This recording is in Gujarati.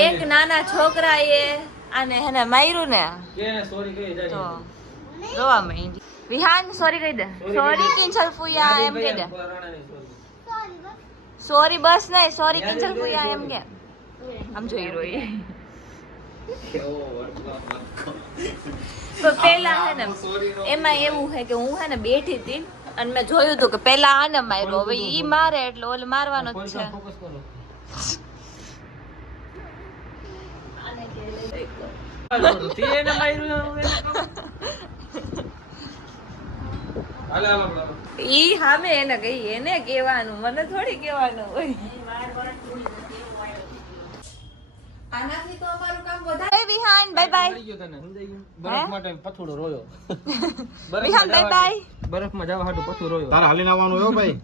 એક નાના છોકરા એ આને હેને માર્યું ને તો રોવા માંડી. વિહાન સોરી કહી દે. સોરી કિંચલ ફુયા એમ કહી દે. સોરી બસ નહીં, સોરી કિંચલ ફુયા એમ કે. આમ જોઈ રોઈ. તો પેલા હે ને એમાં એવું હે કે હું હે ને બેઠી હતી અને મેં જોયું હતું કે પેલા આને માર્યો, હવે ઈ મારે એટલે ઓલે મારવાનો જ છે. ઈ હામે એને કહી, એને કેવાનું, મને થોડી કેવાનું હોય. આનાથી તો અમારું કામ વધારે. Vihan bye bye. બરફ માટે પથુડો રોયો. Vihan bye bye. બરફમાં જવા હાટુ પથુડો રોયો. તારે હાલીને આવવાનું હો ભાઈ.